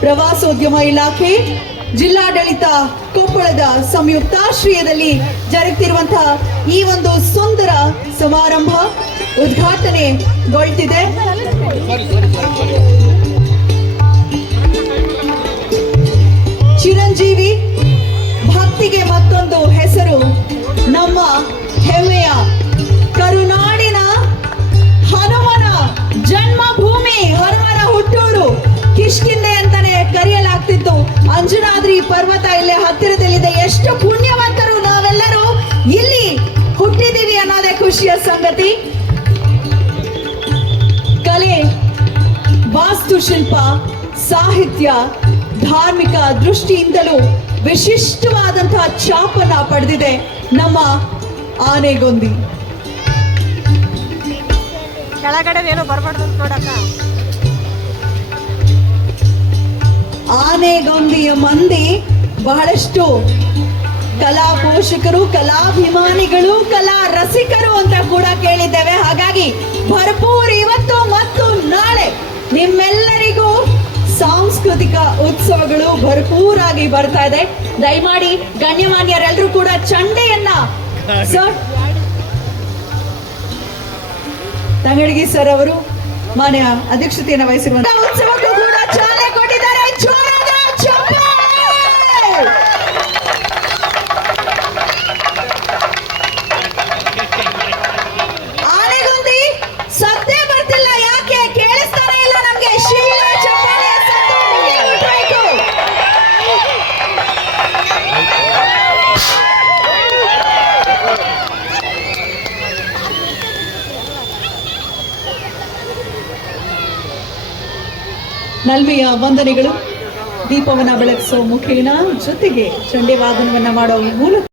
ಪ್ರವಾಸೋದ್ಯಮ ಇಲಾಖೆ, ಜಿಲ್ಲಾಡಳಿತ ಕೊಪ್ಪಳದ ಸಂಯುಕ್ತಾಶ್ರಯದಲ್ಲಿ ಜರುಗುತ್ತಿರುವಂತಹ ಈ ಒಂದು ಸುಂದರ ಸಮಾರಂಭ ಉದ್ಘಾಟನೆಗೊಳ್ತಿದೆ ಚಿರಂಜೀವಿ ಭಕ್ತಿಗೆ ಮತ್ತೊಂದು ಹೆಸರು, ನಮ್ಮ ಹೆಮ್ಮೆಯ ಕರುನಾಡಿನ ಹನುಮನ ಜನ್ಮಭೂಮಿ ಹನುಮನ ಹುಟ್ಟೂರು ಕಿಷ್ಕಿಂದೆ ಅಂಜನಾದ್ರಿ ಪರ್ವತ ಇಲ್ಲಿ ಹತ್ತಿರದಲ್ಲಿದೆ. ಎಷ್ಟು ಪುಣ್ಯವಂತರು ನಾವೆಲ್ಲರೂ ಇಲ್ಲಿ ಹುಟ್ಟಿದೀವಿ ಅನ್ನೋದೇ ಖುಷಿಯ ಸಂಗತಿ. ಕಲೆ, ವಾಸ್ತುಶಿಲ್ಪ, ಸಾಹಿತ್ಯ, ಧಾರ್ಮಿಕ ದೃಷ್ಟಿಯಿಂದಲೂ ವಿಶಿಷ್ಟವಾದಂತಹ ಚಾಪನ ಪಡೆದಿದೆ ನಮ್ಮ ಆನೆಗೊಂದಿ. ಕೆಳಗಡೆ ಏನೋ ಬರಬಾರ್ದು ನೋಡಕ್ಕ. ಆನೆಗೊಂದಿಯ ಮಂದಿ ಬಹಳಷ್ಟು ಕಲಾ ಪೋಷಕರು, ಕಲಾಭಿಮಾನಿಗಳು, ಕಲಾ ರಸಿಕರು ಅಂತ ಕೂಡ ಕೇಳಿದ್ದೇವೆ. ಹಾಗಾಗಿ ಭರ್ಪೂರ್ ಇವತ್ತು ಮತ್ತು ನಾಳೆ ನಿಮ್ಮೆಲ್ಲರಿಗೂ ಸಾಂಸ್ಕೃತಿಕ ಉತ್ಸವಗಳು ಭರ್ಪೂರಾಗಿ ಬರ್ತಾ ಇದೆ. ದಯಮಾಡಿ ಗಣ್ಯಮಾನ್ಯರೆಲ್ಲರೂ ಕೂಡ ಚಂಡೆಯನ್ನ ತಂಗಡಗಿ ಸರ್ ಅವರು ಮಾನ್ಯ ಅಧ್ಯಕ್ಷತೆಯನ್ನು ವಹಿಸಿರುವಂತಹ ಉತ್ಸವಕ್ಕೂ ನಲ್ಮೆಯ ವಂದನೆಗಳು ದೀಪವನ್ನ ಬೆಳಗಿಸೋ ಮುಖೇನ ಜೊತೆಗೆ ಚಂಡೆ ವಾದನವನ್ನು ಮಾಡೋ ಮೂಲಕ